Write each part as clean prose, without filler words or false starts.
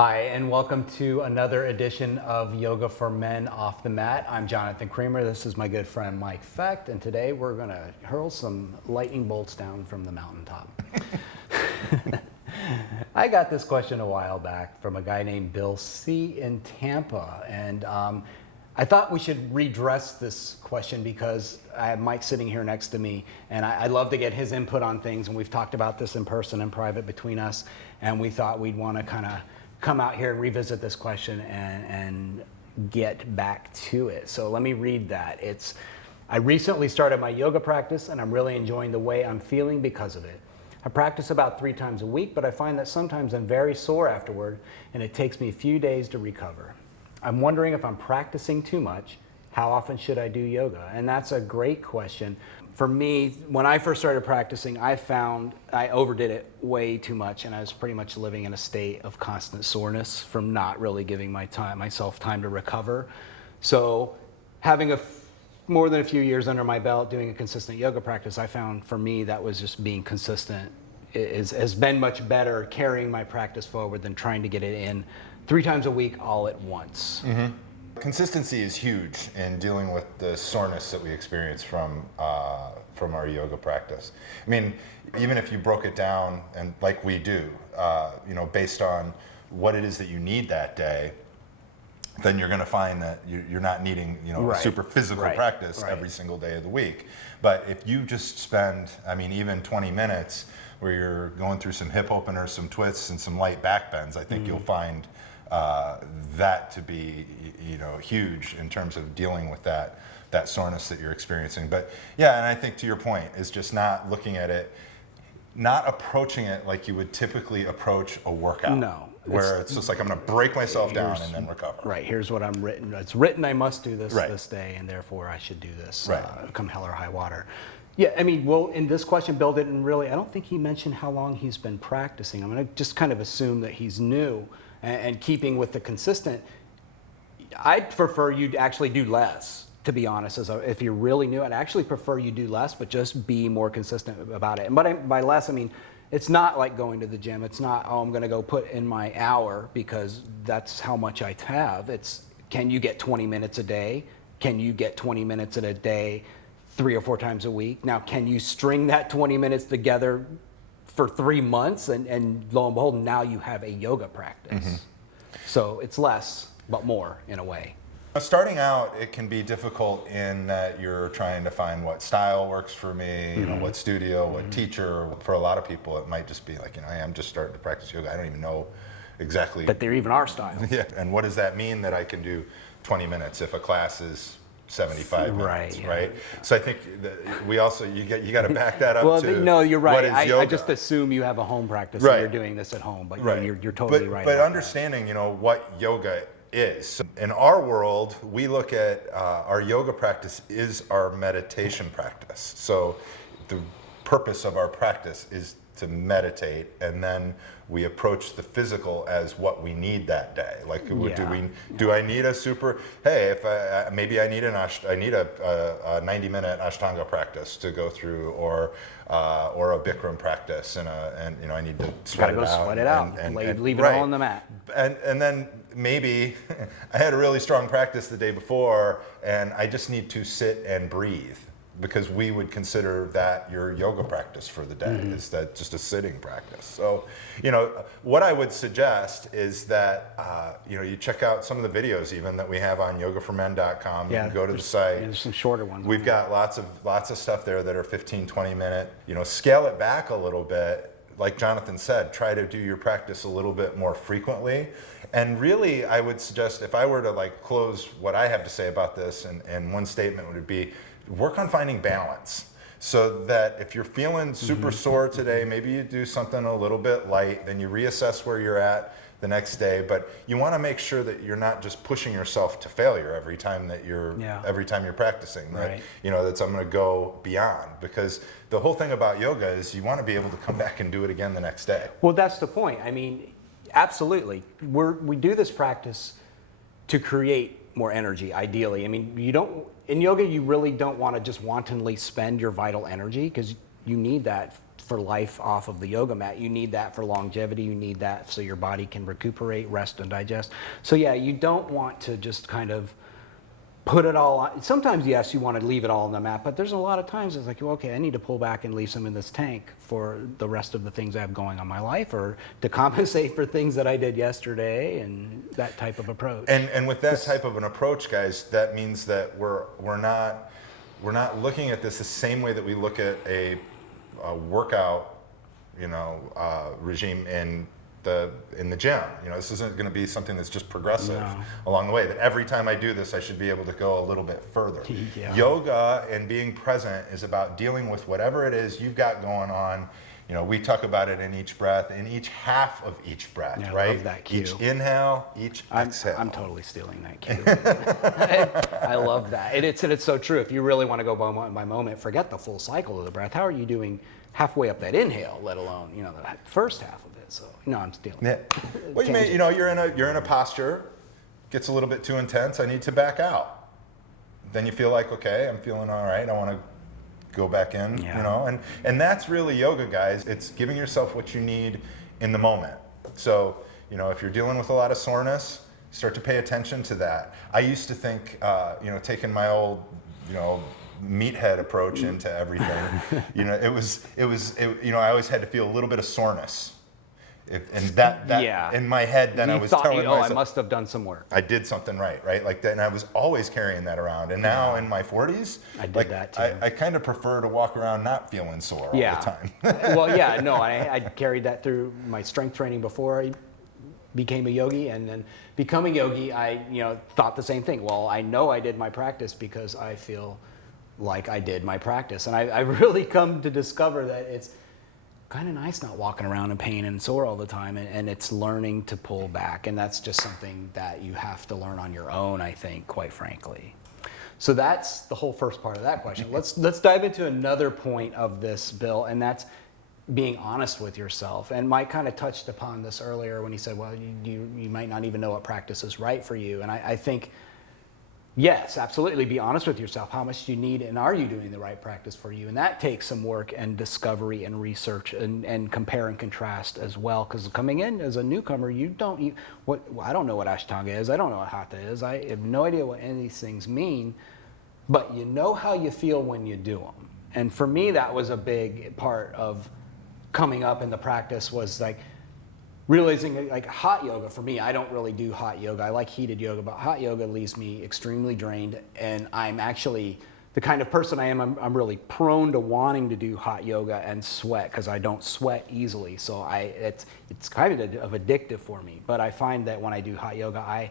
Hi, and welcome to another edition of Yoga for Men Off the Mat. I'm Jonathan Creamer. This is my good friend Mike Fecht, and today we're going to hurl some lightning bolts down from the mountaintop. I got this question a while back from a guy named Bill C. in Tampa, and I thought we should redress this question because I have Mike sitting here next to me, and I'd love to get his input on things, and we've talked about this in person and private between us, and we thought we'd want to kind of come out here and revisit this question and get back to it. So let me read that. I recently started my yoga practice and I'm really enjoying the way I'm feeling because of it. I practice about 3 times a week, but I find that sometimes I'm very sore afterward and it takes me a few days to recover. I'm wondering if I'm practicing too much. How often should I do yoga? And that's a great question. For me, when I first started practicing, I found I overdid it way too much, and I was pretty much living in a state of constant soreness from not really giving myself time to recover. So having more than a few years under my belt doing a consistent yoga practice, I found for me that was just being consistent has been much better carrying my practice forward than trying to get it in 3 times a week all at once. Mm-hmm. Consistency is huge in dealing with the soreness that we experience from our yoga practice. I mean, even if you broke it down and like we do, based on what it is that you need that day, then you're going to find that you're not needing a super physical practice every single day of the week. But if you just spend, even 20 minutes where you're going through some hip openers, some twists, and some light back bends, I think you'll find that to be huge in terms of dealing with that soreness that you're experiencing. But yeah, and I think to your point is just not looking at it, not approaching it like you would typically approach a workout. No. Where it's just like, I'm going to break myself down and then recover. Right, here's what I'm written. It's written I must do this this day, and therefore I should do this come hell or high water. Yeah, in this question, Bill didn't really, I don't think he mentioned how long he's been practicing. I'm going to just kind of assume that he's new and keeping with the consistent. I'd prefer you actually do less, to be honest. If you're really new, I'd actually prefer you do less, but just be more consistent about it. And by less, I mean, it's not like going to the gym. It's not, I'm going to go put in my hour because that's how much I have. It's, can you get 20 minutes a day? Can you get 20 minutes in a day 3 or 4 times a week? Now, can you string that 20 minutes together for 3 months? And lo and behold, now you have a yoga practice. Mm-hmm. So it's less, but more in a way. Starting out, it can be difficult in that you're trying to find what style works for me, what studio, what teacher. For a lot of people, it might just be like, I am just starting to practice yoga. I don't even know exactly that there even are styles. Yeah, and what does that mean that I can do 20 minutes if a class is 75 minutes, right? So I think that we also, you got to back that up to no, you're right. What is yoga. I just assume you have a home practice and you're doing this at home, but you're totally right. But understanding, what yoga is. So in our world, we look at our yoga practice is our meditation practice. So the purpose of our practice is to meditate, and then we approach the physical as what we need that day. Like, do I need a super? Hey, if maybe I need a 90-minute Ashtanga practice to go through, or a Bikram practice, and I need to sweat it out. And leave it all on the mat. And then maybe I had a really strong practice the day before, and I just need to sit and breathe. Because we would consider that your yoga practice for the day. Is that just a sitting practice? So, what I would suggest is that, you check out some of the videos even that we have on yogaformen.com. You can go to the site. There's some shorter ones. We've got lots of stuff there that are 15, 20 minute. Scale it back a little bit. Like Jonathan said, try to do your practice a little bit more frequently. And really, I would suggest, if I were to close what I have to say about this, and one statement would be, work on finding balance, so that if you're feeling super sore today, maybe you do something a little bit light, then you reassess where you're at the next day. But you want to make sure that you're not just pushing yourself to failure every time you're practicing. Right? That's, I'm going to go beyond, because the whole thing about yoga is you want to be able to come back and do it again the next day. Well, that's the point. Absolutely. We do this practice to create more energy, ideally. In yoga, you really don't want to just wantonly spend your vital energy, because you need that for life off of the yoga mat. You need that for longevity. You need that so your body can recuperate, rest, and digest. So yeah, you don't want to just kind of put it all on. Sometimes, yes, you want to leave it all on the mat, but there's a lot of times it's like, well, okay, I need to pull back and leave some in this tank for the rest of the things I have going on in my life, or to compensate for things that I did yesterday, and that type of approach. And with that type of an approach, guys, that means that we're not looking at this the same way that we look at a workout, regime in the gym. This isn't going to be something that's just progressive along the way, that every time I do this I should be able to go a little bit further. Yeah. Yoga and being present is about dealing with whatever it is you've got going on. We talk about it in each breath, in each half of each breath, Yeah, I right? love that cue. Each inhale, each exhale. I'm totally stealing that cue. I love that. And it's so true. If you really want to go by moment, forget the full cycle of the breath. How are you doing halfway up that inhale, let alone the first half of it? So I'm stealing. Yeah. Well, you're in a posture, gets a little bit too intense. I need to back out. Then you feel like, okay, I'm feeling all right. I want to go back in. And that's really yoga, guys. It's giving yourself what you need in the moment. So if you're dealing with a lot of soreness, start to pay attention to that. I used to think, taking my old, meathead approach into everything, I always had to feel a little bit of soreness. In my head, then I was telling myself, I must have done some work. I did something right? Like that, and I was always carrying that around. And now in my 40s, I did that too. I kind of prefer to walk around not feeling sore all the time. Well, I carried that through my strength training before I became a yogi, and then becoming a yogi, I thought the same thing. Well, I know I did my practice because I feel like I did my practice, and I've really come to discover that it's kind of nice not walking around in pain and sore all the time, and it's learning to pull back, and that's just something that you have to learn on your own, I think, quite frankly. So that's the whole first part of that question. Let's dive into another point of this, Bill, and that's being honest with yourself. And Mike kind of touched upon this earlier when he said, well, you might not even know what practice is right for you, and I think, yes, absolutely. Be honest with yourself. How much do you need, and are you doing the right practice for you? And that takes some work and discovery and research and compare and contrast as well. Because coming in as a newcomer, I don't know what Ashtanga is. I don't know what Hatha is. I have no idea what any of these things mean. But you know how you feel when you do them. And for me, that was a big part of coming up in the practice, was like realizing, like, hot yoga, for me, I don't really do hot yoga. I like heated yoga, but hot yoga leaves me extremely drained, and I'm actually the kind of person I am. I'm really prone to wanting to do hot yoga and sweat, because I don't sweat easily. So it's kind of addictive for me. But I find that when I do hot yoga, I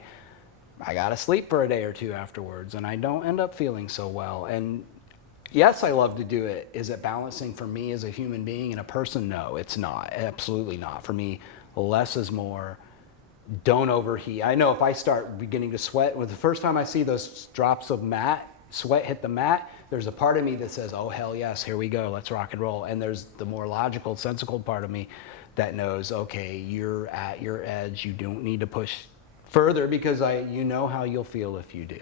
gotta sleep for a day or two afterwards, and I don't end up feeling so well. And yes, I love to do it. Is it balancing for me as a human being and a person? No, it's not. Absolutely not. For me, less is more. Don't overheat. I know if I start beginning to sweat, the first time I see those drops of sweat hit the mat, there's a part of me that says, oh, hell yes, here we go, let's rock and roll. And there's the more logical, sensical part of me that knows, okay, you're at your edge, you don't need to push further, because you know how you'll feel if you do.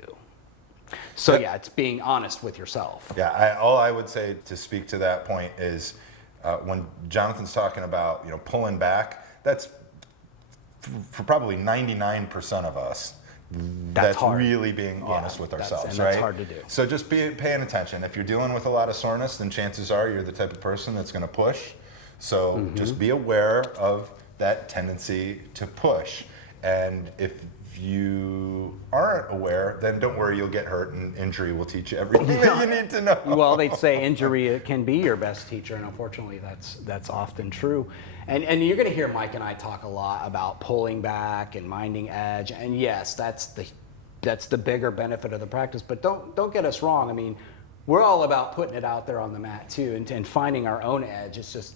So yeah, it's being honest with yourself. Yeah, all I would say to speak to that point is when Jonathan's talking about pulling back, that's for probably 99% of us. That's really being honest with ourselves, right? That's hard to do. So just paying attention. If you're dealing with a lot of soreness, then chances are you're the type of person that's going to push. So just be aware of that tendency to push. And if you aren't aware, then don't worry, you'll get hurt, and injury will teach you everything that you need to know. Well, they'd say injury can be your best teacher, and unfortunately that's often true. And you're going to hear Mike and I talk a lot about pulling back and minding edge, and yes, that's the bigger benefit of the practice. But don't get us wrong. I mean, we're all about putting it out there on the mat too, and finding our own edge. It's just,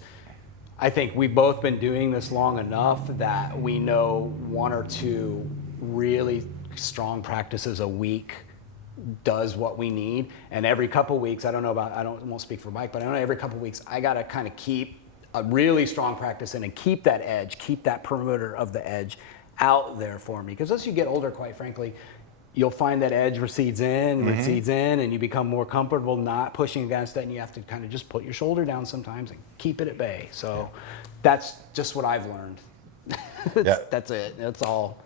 I think we've both been doing this long enough that we know one or two really strong practices a week does what we need. And every couple weeks, I won't speak for Mike, but I know every couple weeks I got to kind of keep a really strong practice in and keep that edge, keep that perimeter of the edge out there for me. Because as you get older, quite frankly, you'll find that edge recedes in, and you become more comfortable not pushing against it, and you have to kind of just put your shoulder down sometimes and keep it at bay. So that's just what I've learned. That's it. That's all.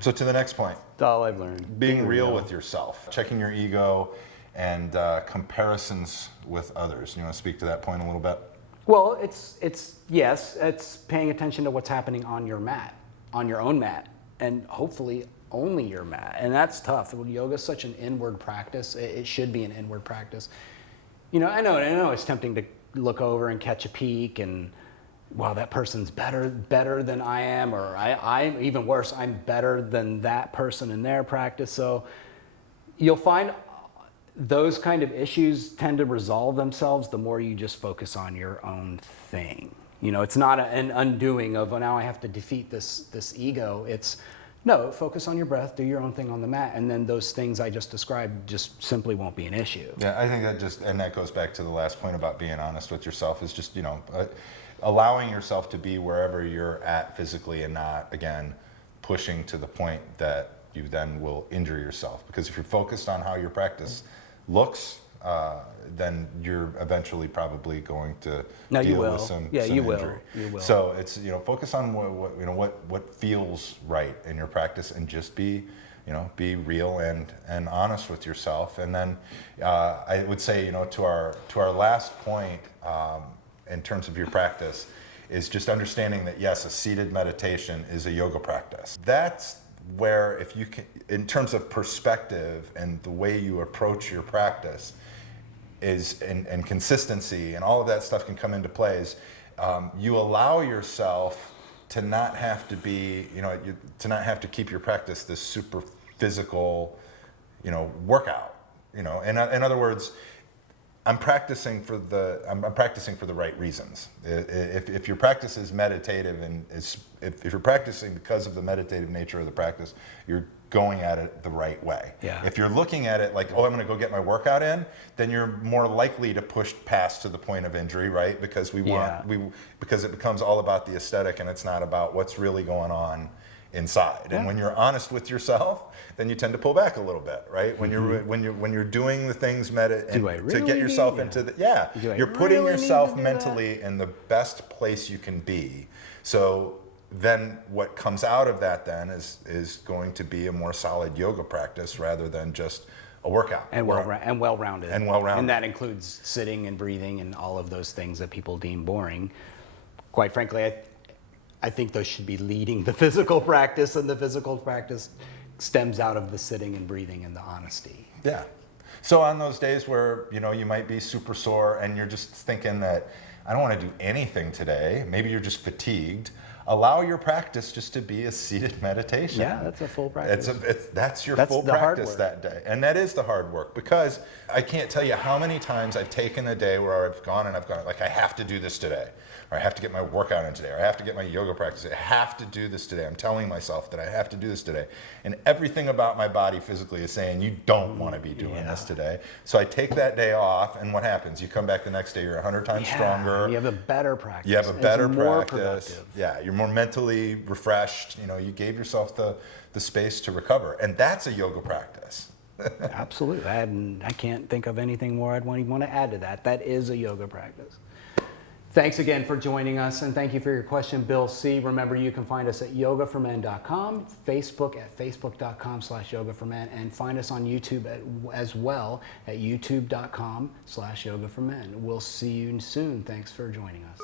So to the next point, That's all I've learned. being real with yourself, checking your ego, and comparisons with others. You want to speak to that point a little bit? Well, it's paying attention to what's happening on your mat, on your own mat, and hopefully only your mat. And that's tough. Yoga is such an inward practice. It should be an inward practice. You know, I know it's tempting to look over and catch a peek and, wow, that person's better than I am, or I'm even worse, I'm better than that person in their practice. So you'll find those kind of issues tend to resolve themselves the more you just focus on your own thing. You know, it's not an undoing of, oh, now I have to defeat this ego. It's, no, focus on your breath, do your own thing on the mat, and then those things I just described just simply won't be an issue. Yeah, I think that goes back to the last point about being honest with yourself, is just, allowing yourself to be wherever you're at physically, and not, again, pushing to the point that you then will injure yourself. Because if you're focused on how your practice looks, then you're eventually probably going to deal with some injury. You will. So it's, focus on what feels right in your practice, and just be real and honest with yourself. And then I would say, to our last point, in terms of your practice, is just understanding that, yes, a seated meditation is a yoga practice. That's where, if you can, in terms of perspective and the way you approach your practice, and consistency and all of that stuff can come into play, is you allow yourself to not have to be, to not have to keep your practice this super physical, workout. In other words, I'm practicing for the right reasons. If your practice is meditative, and if you're practicing because of the meditative nature of the practice, you're going at it the right way. Yeah. If you're looking at it like, oh, I'm going to go get my workout in, then you're more likely to push past to the point of injury, right? Because because it becomes all about the aesthetic, and it's not about what's really going on inside. And when you're honest with yourself, then you tend to pull back a little bit, right? When you're doing the things to get yourself into the you're putting yourself mentally in the best place you can be. So then what comes out of that then is going to be a more solid yoga practice, rather than just a workout. And well-rounded. And that includes sitting and breathing and all of those things that people deem boring. Quite frankly, I think those should be leading the physical practice, and the physical practice stems out of the sitting and breathing and the honesty. Yeah. So on those days where, you might be super sore and you're just thinking that, I don't want to do anything today, maybe you're just fatigued, allow your practice just to be a seated meditation. Yeah, that's a full practice. That's your full practice that day. And that is the hard work, because I can't tell you how many times I've taken a day where I've gone like, I have to do this today, or I have to get my workout in today, or I have to get my yoga practice. I have to do this today. I'm telling myself that I have to do this today. And everything about my body physically is saying, you don't want to be doing this today. So I take that day off, and what happens? You come back the next day, you're 100 times stronger. You have a better practice. You have a better more practice. Productive. Yeah, you're more mentally refreshed. You gave yourself the space to recover. And that's a yoga practice. Absolutely. I can't think of anything more I'd want to add to that. That is a yoga practice. Thanks again for joining us, and thank you for your question, Bill C. Remember, you can find us at yogaformen.com, Facebook at facebook.com/yogaformen, and find us on YouTube as well at youtube.com/yogaformen. We'll see you soon. Thanks for joining us.